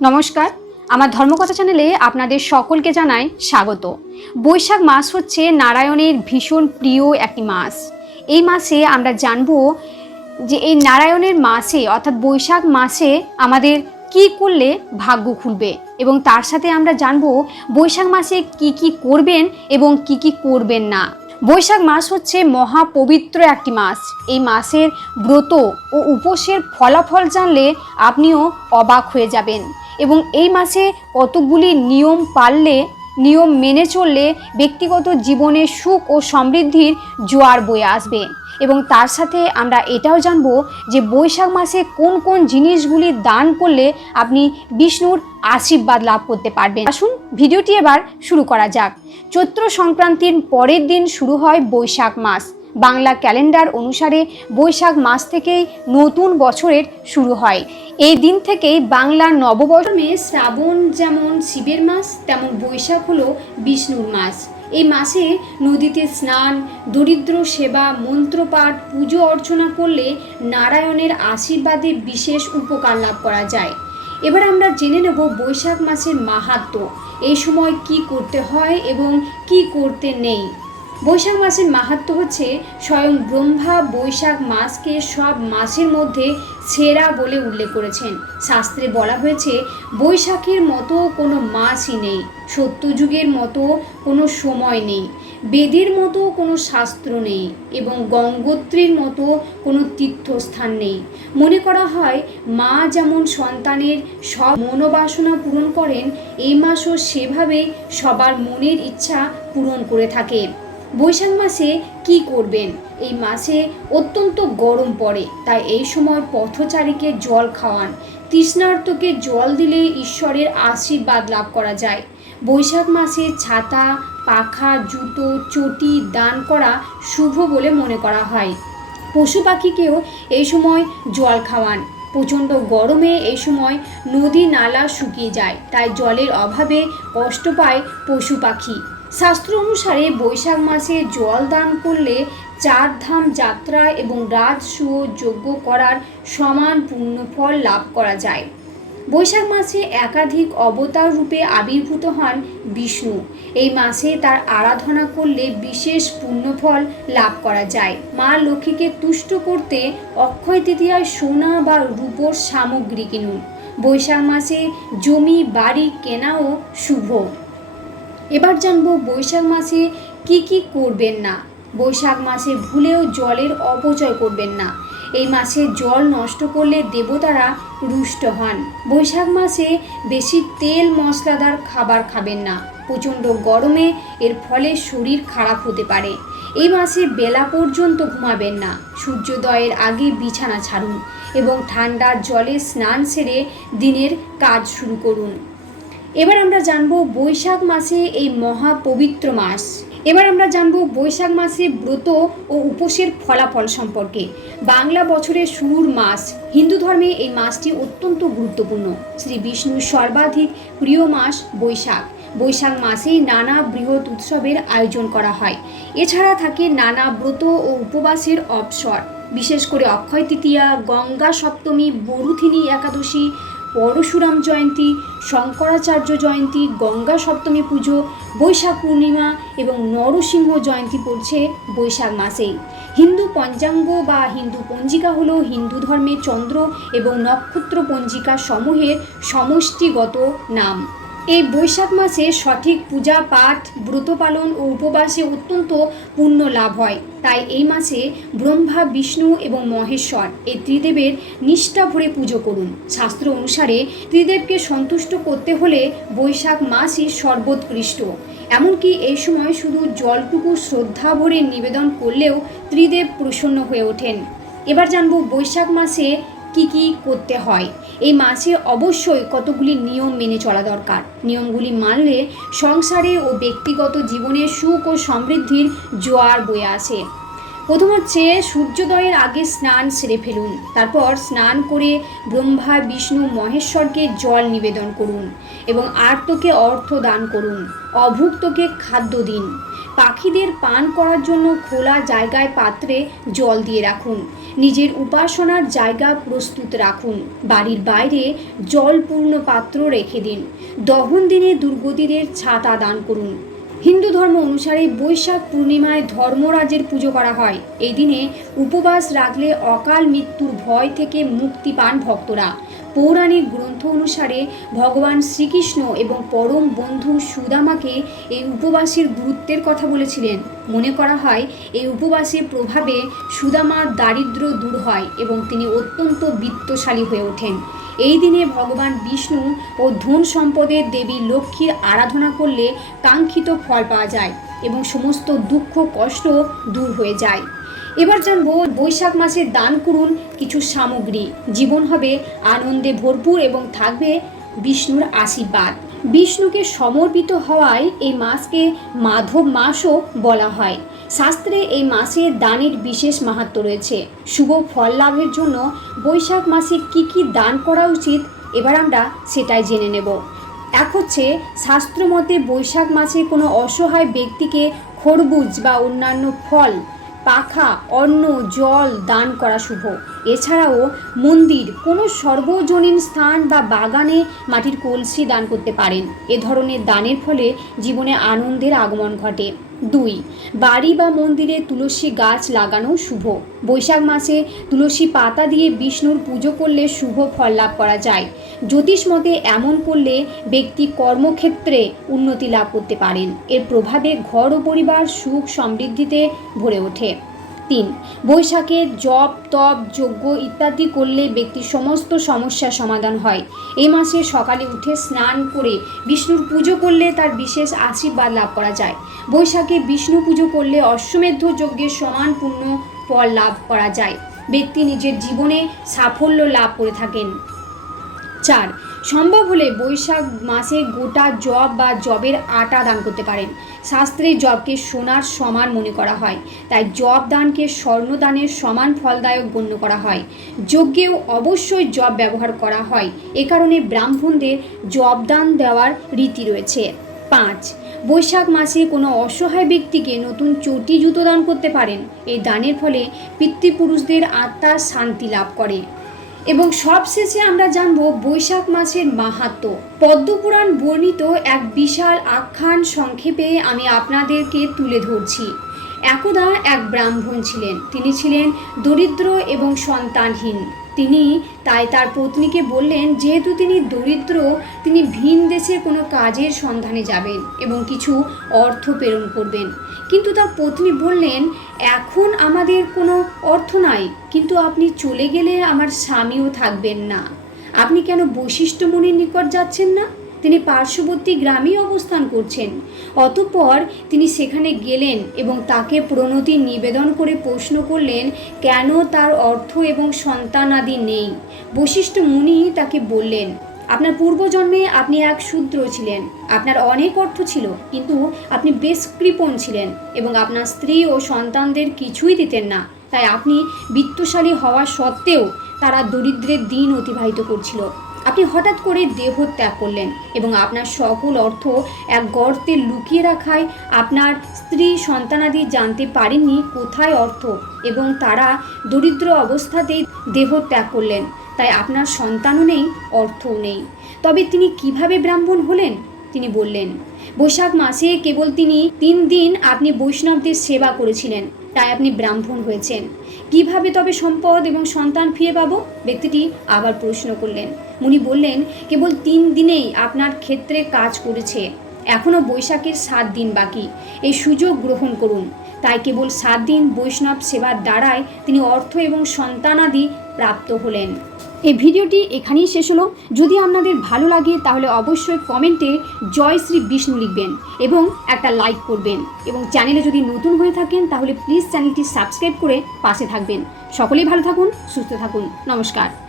নমস্কার। আমার ধর্মকথা চ্যানেলে আপনাদের সকলকে জানাই স্বাগত। বৈশাখ মাস হচ্ছে নারায়ণের ভীষণ প্রিয় একটি মাস। এই মাসে আমরা জানব যে এই নারায়ণের মাসে, অর্থাৎ বৈশাখ মাসে আমাদের কি করলে ভাগ্য খুলবে এবং তার সাথে আমরা জানব বৈশাখ মাসে কি কি করবেন এবং কি কি করবেন না। বৈশাখ মাস হচ্ছে মহা পবিত্র একটি মাস। এই মাসের ব্রত ও উপোসের ফলাফল জানলে আপনিও অবাক হয়ে যাবেন। এবং এই মাসে কতগুলি নিয়ম পাললে, নিয়ম মেনে চললে ব্যক্তিগত জীবনে সুখ ও সমৃদ্ধির জোয়ার বয়ে আসবে। এবং তার সাথে আমরা এটাও জানব যে বৈশাখ মাসে কোন কোন জিনিসগুলি দান করলে আপনি বিষ্ণুর আশীর্বাদ লাভ করতে পারবেন। আসুন, ভিডিওটি এবার শুরু করা যাক। চৈত্র সংক্রান্তির পরের দিন শুরু হয় বৈশাখ মাস। বাংলা ক্যালেন্ডার অনুসারে বৈশাখ মাস থেকেই নতুন বছরের শুরু হয়। এই দিন থেকেই বাংলার নববর্ষে শ্রাবণ যেমন শিবের মাস, তেমন বৈশাখ হলো বিষ্ণুর মাস। এই মাসে নদীতে স্নান, দরিদ্র সেবা, মন্ত্রপাঠ, পুজো অর্চনা করলে নারায়ণের আশীর্বাদে বিশেষ উপকার লাভ করা যায়। এবার আমরা জেনে নেব বৈশাখ মাসের মাহাত্ম্য এই সময় কি করতে হয় এবং কি করতে নেই। বৈশাখ মাসের মাহাত্ম্য হচ্ছে স্বয়ং ব্রহ্মা বৈশাখ মাসকে সব মাসের মধ্যে সেরা বলে উল্লেখ করেছেন। শাস্ত্রে বলা হয়েছে, বৈশাখের মতো কোনো মাসই নেই, সত্যযুগের মতো কোনো সময় নেই, বেদের মতো কোনো শাস্ত্র নেই এবং গঙ্গোত্রীর মতো কোনো তীর্থস্থান নেই। মনে করা হয়, মা যেমন সন্তানের সব মনোবাসনা পূরণ করেন, এই মাসও সেভাবে সবার মনের ইচ্ছা পূরণ করে থাকে। বৈশাখ মাসে কি করবেন? এই মাসে অত্যন্ত গরম পড়ে, তাই এই সময় পথচারীকে জল খাওয়ান। তৃষ্ণার্তকে জল দিলে ঈশ্বরের আশীর্বাদ লাভ করা যায়। বৈশাখ মাসে ছাতা, পাখা, জুতো, চটি দান করা শুভ বলে মনে করা হয়। পশু পাখিকেও এই সময় জল খাওয়ান। প্রচণ্ড গরমে এই সময় নদী নালা শুকিয়ে যায়, তাই জলের অভাবে কষ্ট পায় পশু পাখি। শাস্ত্র অনুসারে বৈশাখ মাসে জল দান করলে চার ধাম যাত্রা এবং রাজসূয় যজ্ঞ করার সমান পুণ্যফল লাভ করা যায়। বৈশাখ মাসে একাধিক অবতার রূপে আবির্ভূত হন বিষ্ণু। এই মাসে তার আরাধনা করলে বিশেষ পুণ্যফল লাভ করা যায়। মা লক্ষ্মীকে তুষ্ট করতে অক্ষয় তৃতীয়ায় সোনা বা রূপোর সামগ্রী কিনুন। বৈশাখ মাসে জমি, বাড়ি কেনাও শুভ। এবার জানব বৈশাখ মাসে কি কি করবেন না। বৈশাখ মাসে ভুলেও জলের অপচয় করবেন না। এই মাসে জল নষ্ট করলে দেবতারা রুষ্ট হন। বৈশাখ মাসে বেশি তেল মশলাদার খাবার খাবেন না। প্রচণ্ড গরমে এর ফলে শরীর খারাপ হতে পারে। এই মাসে বেলা পর্যন্ত ঘুমাবেন না। সূর্যোদয়ের আগে বিছানা ছাড়ুন এবং ঠান্ডার জলে স্নান সেরে দিনের কাজ শুরু করুন। এবার আমরা জানব বৈশাখ মাসে এই মহা পবিত্র মাস। এবার আমরা জানব বৈশাখ মাসে ব্রত ও উপোসের ফলাফল সম্পর্কে। বাংলা বছরের শুরুর মাস, হিন্দু ধর্মে এই মাসটি অত্যন্ত গুরুত্বপূর্ণ। শ্রী বিষ্ণুর সর্বাধিক প্রিয় মাস বৈশাখ। বৈশাখ মাসেই নানা বৃহৎ উৎসবের আয়োজন করা হয়। এছাড়া থাকে নানা ব্রত ও উপবাসের অবসর। বিশেষ করে অক্ষয় তৃতীয়া, গঙ্গা সপ্তমী, বরুথিনী একাদশী পরশুরাম জয়ন্তী, শঙ্করাচার্য জয়ন্তী, গঙ্গা সপ্তমী পুজো, বৈশাখ পূর্ণিমা এবং নরসিংহ জয়ন্তী পড়ছে বৈশাখ মাসেই। হিন্দু পঞ্চাঙ্গ বা হিন্দু পঞ্জিকা হল হিন্দু ধর্মের চন্দ্র এবং নক্ষত্র পঞ্জিকা সমূহের সমষ্টিগত নাম। এই বৈশাখ মাসে সঠিক পূজা, পাঠ, ব্রত পালন ও উপবাসে অত্যন্ত পুণ্য লাভ হয়। তাই এই মাসে ব্রহ্মা, বিষ্ণু এবং মহেশ্বর এই ত্রিদেবের নিষ্ঠা ভরে পুজো করুন। শাস্ত্র অনুসারে ত্রিদেবকে সন্তুষ্ট করতে হলে বৈশাখ মাসই সর্বোৎকৃষ্ট। এমনকি এই সময় শুধু জলটুকু শ্রদ্ধা ভরে নিবেদন করলেও ত্রিদেব প্রসন্ন হয়ে ওঠেন। এবার জানব বৈশাখ মাসে কি কি করতে হয়? এই মাসে অবশ্যই কতগুলি নিয়ম মেনে চলা দরকার। নিয়মগুলি মানলে সংসারে ও ব্যক্তিগত জীবনে সুখ ও সমৃদ্ধির জোয়ার বয়ে আসে। প্রথম হচ্ছে সূর্যোদয়ের আগে স্নান সেরে ফেলুন। তারপর স্নান করে ব্রহ্মা, বিষ্ণু, মহেশ্বরকে জল নিবেদন করুন এবং আর্তকে অর্থ দান করুন। অভুক্তকে খাদ্য দিন। পাখিদের পান করার জন্য খোলা জায়গায় পাত্রে জল দিয়ে রাখুন। নিজের উপাসনার জায়গা প্রস্তুত রাখুন। বাড়ির বাইরে জলপূর্ণ পাত্র রেখে দিন। দহন দিনে দুর্গতিদের ছাতা দান করুন। হিন্দু ধর্ম অনুসারে বৈশাখ পূর্ণিমায় ধর্মরাজের পুজো করা হয়। এদিনে দিনে উপবাস রাখলে অকাল মৃত্যুর ভয় থেকে মুক্তি পান ভক্তরা। পৌরাণিক গ্রন্থ অনুসারে ভগবান শ্রীকৃষ্ণ এবং পরম বন্ধু সুদামাকে এই উপবাসের গুরুত্বের কথা বলেছিলেন। মনে করা হয়, এই উপবাসের প্রভাবে সুদামার দারিদ্র দূর হয় এবং তিনি অত্যন্ত বিত্তশালী হয়ে ওঠেন। এই দিনে ভগবান বিষ্ণু ও ধন সম্পদের দেবী লক্ষ্মীর আরাধনা করলে কাঙ্ক্ষিত ফল পাওয়া যায় এবং সমস্ত দুঃখ কষ্ট দূর হয়ে যায়। এবার জানব বৈশাখ মাসে দান করুন কিছু সামগ্রী। জীবন হবে আনন্দে ভরপুর এবং থাকবে বিষ্ণুর আশীর্বাদ। বিষ্ণুকে সমর্পিত হওয়ায় এই মাসকে মাধব মাসও বলা হয়। শাস্ত্রে এই মাসে দানের বিশেষ মাহাত্ম রয়েছে। শুভ ফল লাভের জন্য বৈশাখ মাসে কি কি দান করা উচিত? এবার আমরা সেটাই জেনে নেব। এক হচ্ছে শাস্ত্রমতে বৈশাখ মাসে কোনো অসহায় ব্যক্তিকে খরবুজ বা অন্যান্য ফল পাখা, অন্ন, জল দান করা শুভ। এছাড়াও মন্দির, কোনো সর্বজনীন স্থান বা বাগানে মাটির কলসি দান করতে পারেন। এ ধরনের দানের ফলে জীবনে আনন্দের আগমন ঘটে। দুই, বাড়ি বা মন্দিরে তুলসী গাছ লাগানো শুভ। বৈশাখ মাসে তুলসী পাতা দিয়ে বিষ্ণুর পুজো করলে শুভ ফল লাভ করা যায়। জ্যোতিষ মতে এমন করলে ব্যক্তি কর্মক্ষেত্রে উন্নতি লাভ করতে পারেন। এর প্রভাবে ঘর ও পরিবার সুখ সমৃদ্ধিতে ভরে ওঠে। তিন। বৈশাখে জপ, তপ, যজ্ঞ ইত্যাদি করলে ব্যক্তির সমস্ত সমস্যার সমাধান হয়। এই মাসে সকালে উঠে স্নান করে বিষ্ণুর পুজো করলে তার বিশেষ আশীর্বাদ লাভ করা যায়। বৈশাখে বিষ্ণু পুজো করলে অশ্বমেধ যজ্ঞের সমান পূর্ণ ফল লাভ করা যায়। ব্যক্তি নিজের জীবনে সাফল্য লাভ করে থাকেন। চার সম্ভব হলে বৈশাখ মাসে গোটা জব বা জবের আটা দান করতে পারেন। শাস্ত্রে জবকে সোনার সমান মনে করা হয়। তাই জব দানকে স্বর্ণদানের সমান ফলদায়ক গণ্য করা হয়। যজ্ঞেও অবশ্যই জব ব্যবহার করা হয়। এ কারণে ব্রাহ্মণদের জব দান দেওয়ার রীতি রয়েছে। পাঁচ, বৈশাখ মাসে কোনো অসহায় ব্যক্তিকে নতুন চটি জুতো দান করতে পারেন। এই দানের ফলে পিতৃপুরুষদের আত্মার শান্তি লাভ করে। এবং সবশেষে আমরা জানব বৈশাখ মাসের মাহাত্ম। পদ্মপুরাণ বর্ণিত এক বিশাল আখ্যান সংক্ষেপে আমি আপনাদেরকে তুলে ধরছি। একদা এক ব্রাহ্মণ ছিলেন। তিনি ছিলেন দরিদ্র এবং সন্তানহীন। তিনি তাই তার পত্নীকে বললেন, যেহেতু তিনি দরিদ্র, তিনি ভিন দেশের কোনো কাজের সন্ধানে যাবেন এবং কিছু অর্থ প্রেরণ করবেন। কিন্তু তার পত্নী বললেন, এখন আমাদের কোনো অর্থ নাই, কিন্তু আপনি চলে গেলে আমার স্বামীও থাকবেন না। আপনি কেন বৈশিষ্ট্যমণির নিকট যাচ্ছেন না? তিনি পার্শ্ববর্তী গ্রামেই অবস্থান করছেন। অতঃপর তিনি সেখানে গেলেন এবং তাকে প্রণতি নিবেদন করে প্রশ্ন করলেন, কেন তার অর্থ এবং সন্তানাদি নেই? বৈশিষ্ট্য মুনি তাকে বললেন, আপনার পূর্বজন্মে আপনি এক শূদ্র ছিলেন। আপনার অনেক অর্থ ছিল, কিন্তু আপনি বেশ কৃপণ ছিলেন এবং আপনার স্ত্রী ও সন্তানদের কিছুই দিতেন না। তাই আপনি বিত্তশালী হওয়া সত্ত্বেও তারা দরিদ্রের দিন অতিবাহিত করছিল। আপনি হঠাৎ করে দেহ ত্যাগ করলেন এবং আপনার সকল অর্থ এক গর্তে লুকিয়ে রাখায় আপনার স্ত্রী সন্তানাদি জানতে পারেননি কোথায় অর্থ এবং তারা দরিদ্র অবস্থাতেই দেহ ত্যাগ করলেন। তাই আপনার সন্তানও নেই, অর্থও নেই। তবে তিনি কীভাবে ব্রাহ্মণ হলেন? তিনি বললেন, বৈশাখ মাসে কেবল তিনি তিন দিন আপনি বৈষ্ণবদের সেবা করেছিলেন। তাই আপনি ব্রাহ্মণ হয়েছেন। কীভাবে তবে সম্পদ এবং সন্তান ফিরে পাব? ব্যক্তিটি আবার প্রশ্ন করলেন। মুনি বললেন, কেবল তিন দিনেই আপনার ক্ষেত্রে কাজ করেছে। এখনও বৈশাখের সাত দিন বাকি। এই সুযোগ গ্রহণ করুন। তাই কেবল সাত দিন বৈষ্ণব সেবার দ্বারাই তিনি অর্থ এবং সন্তানাদি প্রাপ্ত হলেন। এই ভিডিওটি এখানেই শেষ হলো। যদি আপনাদের ভালো লাগে, তাহলে অবশ্যই কমেন্টে জয় শ্রী বিষ্ণু লিখবেন এবং একটা লাইক করবেন। এবং চ্যানেলে যদি নতুন হয়ে থাকেন, তাহলে প্লিজ চ্যানেলটি সাবস্ক্রাইব করে পাশে থাকবেন। সকলেই ভালো থাকুন, সুস্থ থাকুন। নমস্কার।